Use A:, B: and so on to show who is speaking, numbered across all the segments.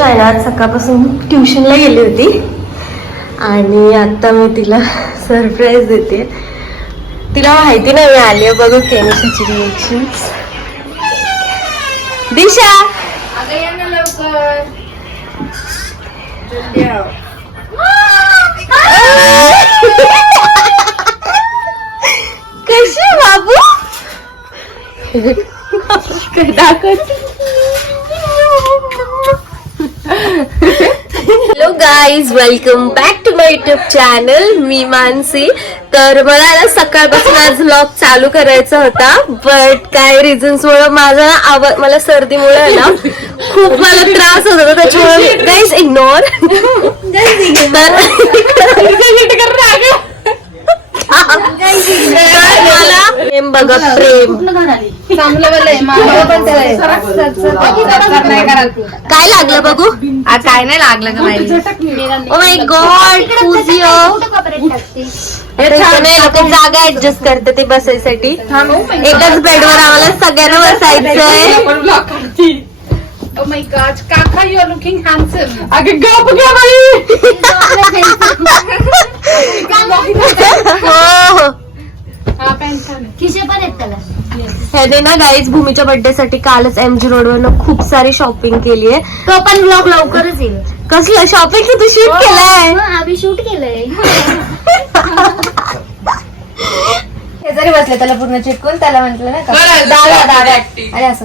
A: आज सकाळपासून ट्युशनला गेली होती. आणि आता मी तिला सरप्राईज देते. तिला माहिती नाही मी आली आहे बघू केनिशाची रिएक्शन दिशा. कशी बाबू? Hello guys welcome back to my YouTube channel मी मानसी. तर मला ना सकाळपासून आज व्लॉग चालू करायचा होता बट काय रिझन्स मुळे माझा ना आवाज मला सर्दीमुळे ना खूप मला त्रास होत होता त्याच्यामुळे गाईज इग्नोर तर प्रेम बघा प्रेम. काय लागलं बघू?
B: आ, काय नाही लागलं का माहिती
A: ओ माय गॉड लोक जागा ऍडजस्ट करते ते बसायसाठी. एकाच बेडवर आम्हाला सगळ्यांना बसायचंय.
B: ओ माय गॉड काका यू आर लुकिंग हँडसम
C: अगे गप घ्या बाई.
A: हो. हो
B: हा पॅन्ट छान आहे.
D: खिशे पण आहेत त्याला.
A: ह्याने ना गाईज भूमीच्या बर्थडे साठी कालच एम जी रोडवर खूप सारी शॉपिंग केली आहे
D: तो पण ब्लॉग लवकरच येईल.
A: कसलं? शॉपिंग की तू शूट केलाय?
D: मग आम्ही शूट केलंय.
B: शेजारी बसले त्याला पूर्ण चिटकून त्याला म्हटलं ना का?
C: बरं,
B: दादा
C: दादा.
B: अरे असं.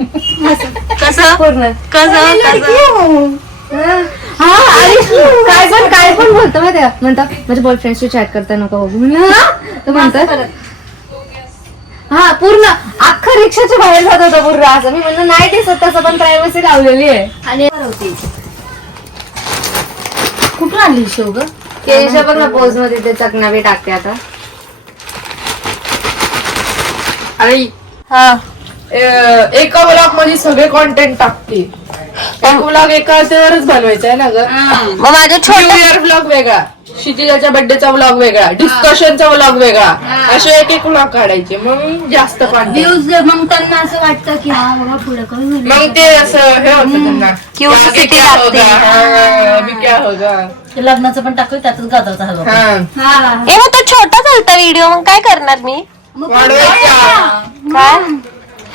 A: कसं?
B: पूर्ण.
A: कसं? कसं?
B: हा अरे काय पण काय पण बोलतो माहिती का? म्हणतो माझ्या बॉयफ्रेंडशी चॅट करता नका बघू. म्हणलं, हा? तो म्हणतो हा पूर्ण अख्खा रिक्षाच्या बाहेर जात होता पूर्ण असं. मी म्हणलं नाही ते स्वतःच पण प्रायव्हसी लावलेली आहे.
D: आणि कुठून आणली शेव ग?
B: केशा बघ ना पोजमध्ये ते चकनावी टाकते आता.
C: आणि
A: हा.
C: एका ब्लॉगमध्ये सगळे कॉन्टेंट टाकते. एक ब्लॉग एका तरच बनवायचा आहे ना ग?
A: मग माझ्या
C: न्यू इयर ब्लॉग वेगळा. क्षितिजाच्या बर्थडेचा ब्लॉग वेगळा. डिस्कशनचा ब्लॉग वेगळा. असे एक एक ब्लॉग काढायचे. मग जास्त
D: व्ह्यूज मग त्यांना असं वाटतं की हा बाबा पुढे कमी होईल.
C: मग ते असं हे होतं त्यांना.
A: Curiosity
C: आगे क्या
A: लागते.
C: होगा? हाँ, अभी क्या होगा
D: लग्नाचं पण टाकलं त्यातच गाजरचा हलवा.
C: हा.
A: ए मग तो छोटा चालता व्हिडिओ मग काय करणार मी?
C: वाढवायचा.
A: काय?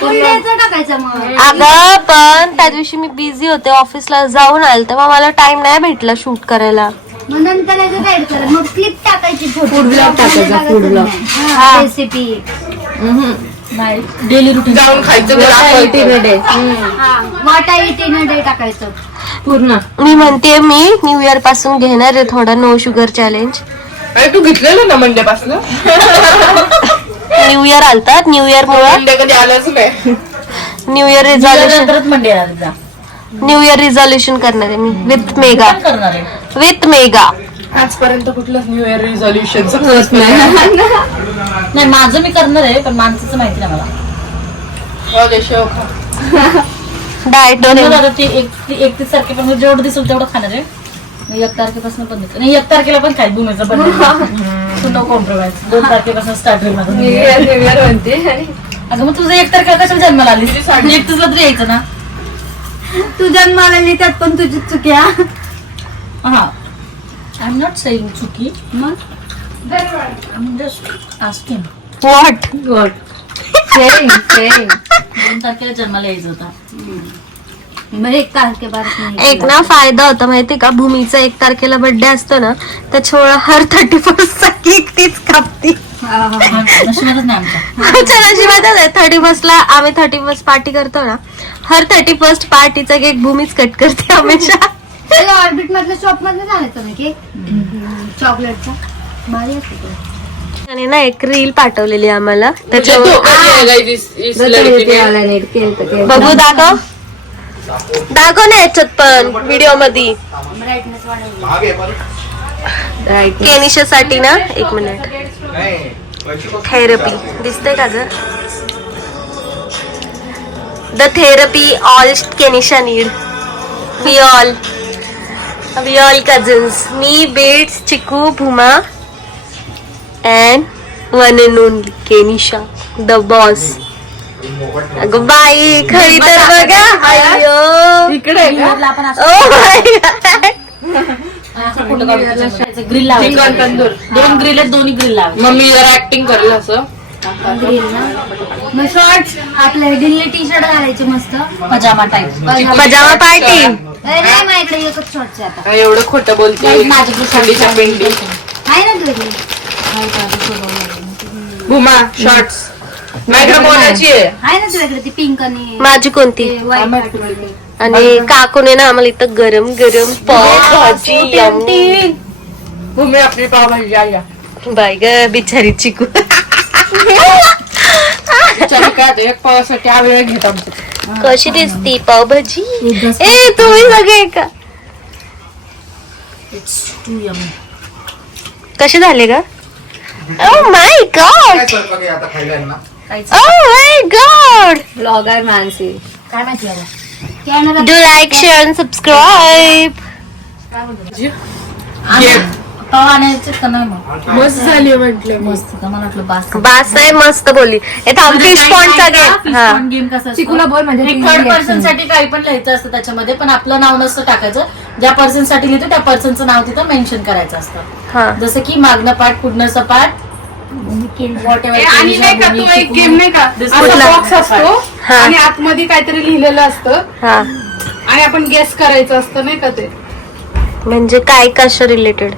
D: टाकायचं मग.
A: अगं पण त्या दिवशी मी बिझी होते ऑफिसला जाऊन आले तेव्हा मला टाइम नाही भेटला शूट करायला.
D: मग नंतर याचं काय करा मग क्लिप टाकायची
B: Food vlog टाकायचा, food vlog.
D: Recipe
B: daily routine
C: जाऊन खायचं ते दाखवायचं.
B: डे
D: वाटा इटीन डे टाकायचं.
B: पूर्ण.
A: मी म्हणते मी न्यू इयरपासून घेणार आहे थोडा नो शुगर चॅलेंज
C: अरे तू घेतलेलं ना मंडे पासन
A: न्यू इयर आलतात न्यू इयर मुळे.
C: मंडे कधी आलंच नाही.
A: न्यू इयर रिझॉल्युशन
D: मंडे येणार
A: न्यू इयर रिझॉल्युशन करणार आहे मी विथ मेगा
D: करणार आहे.
A: विथ मेगा
C: आजपर्यंत कुठलंच न्यू इयर रिझॉल्युशन नाही.
D: नाही माझं मी करणार आहे पण माणसाचं माहिती नाही मला.
C: हो दे, शेव खा.
A: डाएट
D: आता ते एक ते एकतीस तारखेपासून जेवढं दिसेल तेवढं खाणार आहे. एक तारखेपासून पण देतो नाही एक तारखेला पण खाईल भूमीचा बर्थडे नो कॉम्प्रोमाइज दोन तारखेपासून स्टार्ट होईल माझं.
C: न्यू इयर म्हणते.
D: अगं मग तुझं एक तारखेला कशाला जन्माला आलीस? एकतीसला तरी यायचं ना. तू जन्माला आली त्यात पण तुझी चुकी हा. आय एम नॉट सेईंग चुकी. मग? Just asking
A: what
B: same same
D: दोन तारखेला जन्माला यायचं होता. एक
A: ना फायदा होता माहिती का? भूमीचा एक तारखेला बर्थडे असतो ना त्याच्यामुळे हर थर्टी फर्स्ट केक तीच कापती.
D: आमच्या
A: नशिबातच आहे. थर्टी फर्स्ट ला आम्ही थर्टी फर्स्ट पार्टी करतो ना हर थर्टी फर्स्ट पार्टीचा केक भूमीच कट करते हमेशा.
D: ऑर्बिट मधल्या शॉप मधलं सांगायचं ना केक चॉकलेटचा भारी असतो
A: ना एक रील पाठवलेली आम्हाला. त्याच्यावर. बघू दाखव. दाखव ना याच्यात पण व्हिडिओमध्ये
D: ब्राईटनेस वाढवली.
B: Right.
A: केनिशासाठी ना एक मिनिट. थेरपी. दिसतंय का ग? The therapy all Kenisha need we all we all cousins me bets Chiku Bhuma and one and only Kenisha the boss अगं बाई खरी तर बघा. अय्यो.
C: इकडे
D: ग्रिल लावायचं.
C: चिकन तंदूर.
D: दोन ग्रिल आहेत दोन्ही ग्रिल लावायचे.
C: मम्मी जरा ऍक्टिंग करेल असं.
B: मग शॉर्ट्स आपले दिल्ली टी शर्ट घालायचे मस्त.
D: पजामा टाईप
A: पजामा पार्टी
B: नाही माझ्याकडे एकच शॉर्ट्स आता.
C: काय एवढं खोटं बोलते?
D: माझी
C: थंडीच्या पिंडी.
B: आहे ना तुझी
C: भुमा शॉर्ट्स माझ्याकडे कोणाची आहे
B: आहे ना तुझ्याकडे ती पिंक आणि
A: माझी कोणती?
B: ते white.
A: आणि काकूने ना आम्हाला इथं गरम गरम पाव भाजी yummy.
C: भूमी आपली पावभाजी या या.
A: बाई ग बिचारी चिकू.
C: चला काय ते एक पावासाठी वेळ घेत आमचं.
A: कशी दिसती पावभाजी ए तुम्ही सगळे का.
D: टू यम
A: कसे झाले का Oh ओ माय गॉड
E: काय स्वयंपाक आहे आता खायला यांना?
A: Oh my god
B: blogger Mansi.
D: काय माहिती
A: do like share and subscribe
C: मस्त झाली म्हटलं
D: मस्त का मला वाटलं बास.
A: बास आहे मस्त बोलली. हे थांब फिश पॉइंटचा गेम हा.
D: गेम कसं
B: चिकूला बोल म्हणजे
D: थर्ड. पर्सनसाठी काही पण लिहायचं असतं त्याच्यामध्ये पण आपलं नाव नसतं टाकायचं. ज्या पर्सनसाठी लिहितो त्या पर्सनचं नाव तिथं मेन्शन करायचं असतं.
A: हा.
D: जसं की मागणं पाठ सपाट whatever
C: आणि नाही का तो एक गेम नाही का? बॉक्स असतो. आणि आतमध्ये काहीतरी लिहिलेलं असतं
A: हा
C: आणि आपण गेस करायचं असतं नाही का ते
A: म्हणजे काय कशा रिलेटेड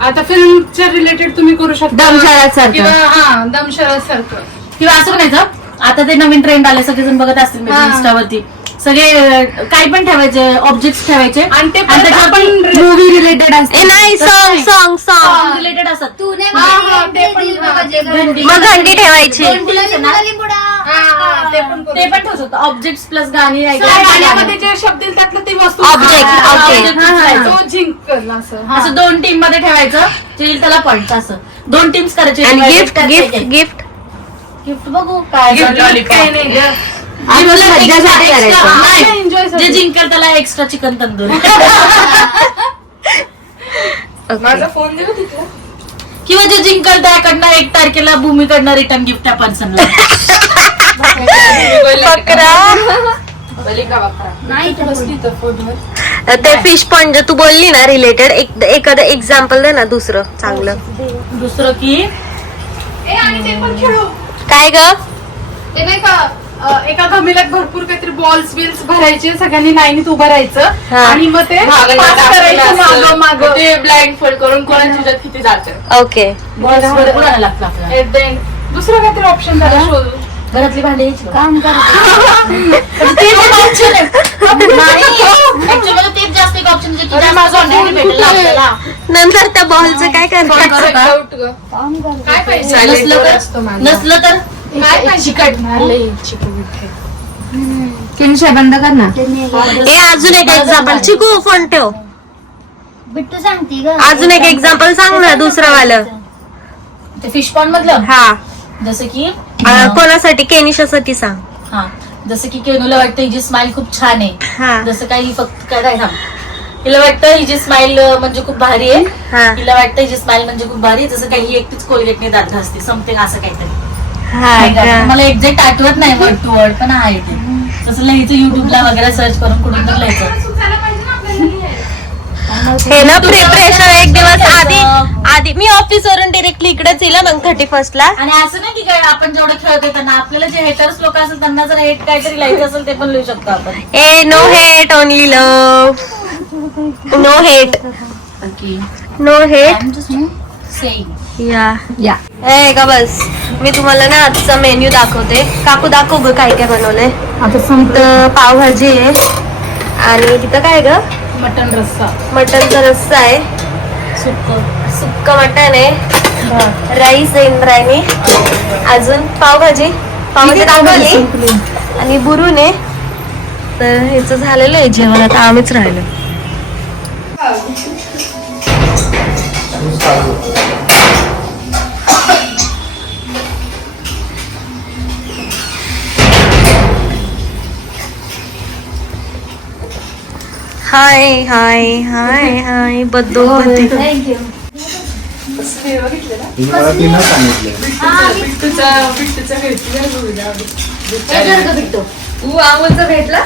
C: आता फिल्मच्या रिलेटेड तुम्ही करू शकता
B: दमशरासारखं.
C: किंवा हा दमशरात सारखं
D: किंवा असं म्हणायचं आता ते नवीन ट्रेंड आले सगळेजण बघत असतील म्हणजे
C: हा.
D: इंस्टावरती सगळे काही पण ठेवायचे ऑब्जेक्ट ठेवायचे.
C: आणि ते
D: आणि
C: परत आपण
D: त्याच्यावरती
B: मूवी रिलेटेड असते
A: ए नाही सॉंग सॉंग सॉंग
D: रिलेटेड असतात.
B: तू नाही
C: हा, हा, ते पण हा.
D: घंटी.
A: मग घंटी ठेवायची.
C: ते पण करू.
D: ते पण ठेवू शकतो. ऑब्जेक्ट प्लस गाणी.
C: गाण्यामध्ये जे शब्द येईल त्यातलं ती वस्तू
A: Object,
C: हा,
A: okay.
C: object. तो जिंकल असं. हा.
D: असं दोन टीममध्ये ठेवायचं जे येईल त्याला पॉइंट असं. दोन टीम्स करायचे.
A: आणि गिफ्ट गिफ्ट गिफ्ट
D: गिफ्ट बघू. काय
C: Gift
D: झालं.
C: lollipop. काही नाही
B: करायचं.
D: जे जिंकेल त्याला एक्स्ट्रा चिकन तंदूर.
C: माझा फोन देऊ तिथला
D: किंवा जे जिंकल त्याकडनं एक तारखेला भूमीकडनं रिटर्न गिफ्ट त्या पर्सनला
C: नाही बसली तर फोनवर.
A: ते फिश पॉइंट जे तू बोलली ना रिलेटेड एक एखादं एक्झाम्पल दे ना दुसरं चांगलं.
D: दुसरं की?
C: ए, आणि ते पण खेळू.
A: काय ग?
C: ते नाही का एका गमिलात भरपूर काहीतरी बॉल्स बिल्स भरायचे सगळ्यांनी लाईनीत उभं राहायचं
A: हा.
C: आणि मग ते pass करायचं मागं मागं ते ब्लाइंड फोल्ड करून कोणाच्या किती जाते
A: ओके
D: बॉल्स भरपूर आणायला लागतं आपल्याला
C: At the end. दुसरं काहीतरी ऑप्शन झालं शोधू
D: घरातली भांडी का?
B: काम.
D: नाही Actually मला तेच जास्त एक ऑप्शन जे की
C: अरे,
D: जास्त
C: माझा
D: भांड्याने
C: phone
D: भेटेल
C: कुठे आहे?
D: आपल्याला.
A: नंतर त्या बॉलचं काय करणार
D: करू का?
C: Out ग. काय पाहिजे
D: तर. नसलं तर
C: काय पाहिजे? लई चिकट.
B: तीनशे बंद कर ना.
A: ए अजून एक एक्झाम्पल चिकू फोन ठेव.
B: बिट्टू सांगते ग.
A: अजून एक एक्झाम्पल सांग ना दुसरं वालं
D: ते फिश पॉन्ड मधलं?
A: हा.
D: जसं की?
A: अं, कोणासाठी? केनिशासाठी सांग.
D: हा. जसं की केनूला वाटतं हिची स्माइल खूप छान आहे.
A: हा.
D: जसं काही फक्त काय नाही थांब. हिला वाटतं हिची स्माइल म्हणजे खूप भारी आहे.
A: हा.
D: हिला वाटतं हिची स्माइल म्हणजे खूप भारी आहे. जसं काही ही एकटीच कोलगेटने दात घासते. समथिंग असं काहीतरी.
A: हा का?
D: मला एक्झॅक्ट आठवत नाही वर्ड टू वर्ड पण आहे ते. तसं लिहायचं युट्यूबला वगैरे सर्च करून कुठून तर लिहायचं.
C: सुचायला पाहिजे ना आपल्याला लिहायला.
A: हे ना प्रिपरेशन एक दिवस आधी आधी मी ऑफिस वरून डिरेक्टली इकडेच येईल मग थर्टी फर्स्ट ला.
D: आणि असं नाही की काय आपण जेवढं खेळतोय त्यांना आपल्याला जे हेटर्स लोक असतात त्यांना जर हेट काहीतरी लिहायचं असेल ते पण लिहू शकतो आपण.
A: ए no hate only love no hate no hate या.
B: या.
A: ए का बस मी तुम्हाला ना आजचा मेन्यू दाखवते. काकू दाखव ग काय काय बनवलंय.
B: आता
A: तर पावभाजी आहे. आणि तिथं काय ग?
C: मटन रस्सा.
A: मटनचा रस्सा आहे.
D: सुक्क.
A: सुक्क मटन आहे. राईस आहे इंद्रायणी. अजून पावभाजी. पावभाजी दाखवली. आणि बुरून आहे. तर ह्याचं झालेलं आहे जेवण. आता आम्हीच राहिलो. हाय हाय हाय हाय बद्दो
B: थँक्यू तू भेटला?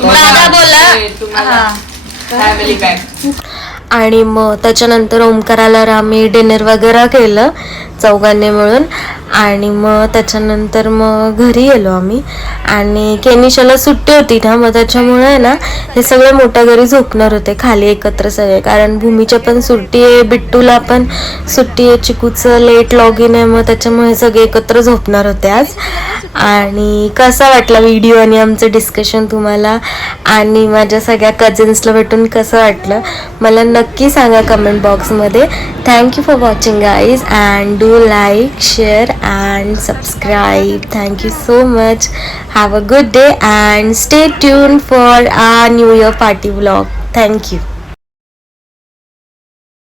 B: मला
A: दादा बोला
C: फॅमिली पॅक
A: आणि मग त्याच्यानंतर ओमकाराला आम्ही डिनर वगैरे केलं. चौघांनी मिळून आणि मग त्याच्यानंतर मग घरी गेलो आम्ही. आणि केनिशाला सुट्टी होती ना मग त्याच्यामुळे ना हे सगळे मोठ्या घरी झोपणार होते खाली एकत्र सगळे. कारण भूमीच्या पण सुट्टी आहे बिट्टूला पण सुट्टी आहे चिकूचं लेट लॉग इन आहे मग त्याच्यामुळे सगळे एकत्र झोपणार होते आज. आणि कसा वाटला व्हिडिओ आणि आमचं डिस्कशन तुम्हाला? आणि माझ्या सगळ्या कझिन्सला भेटून कसं वाटलं? मला नक्की सांगा कमेंट बॉक्समध्ये thank you for watching guys and do like, share, and subscribe. Thank you so much. Have a good day and stay tuned for our New Year party vlog. Thank you.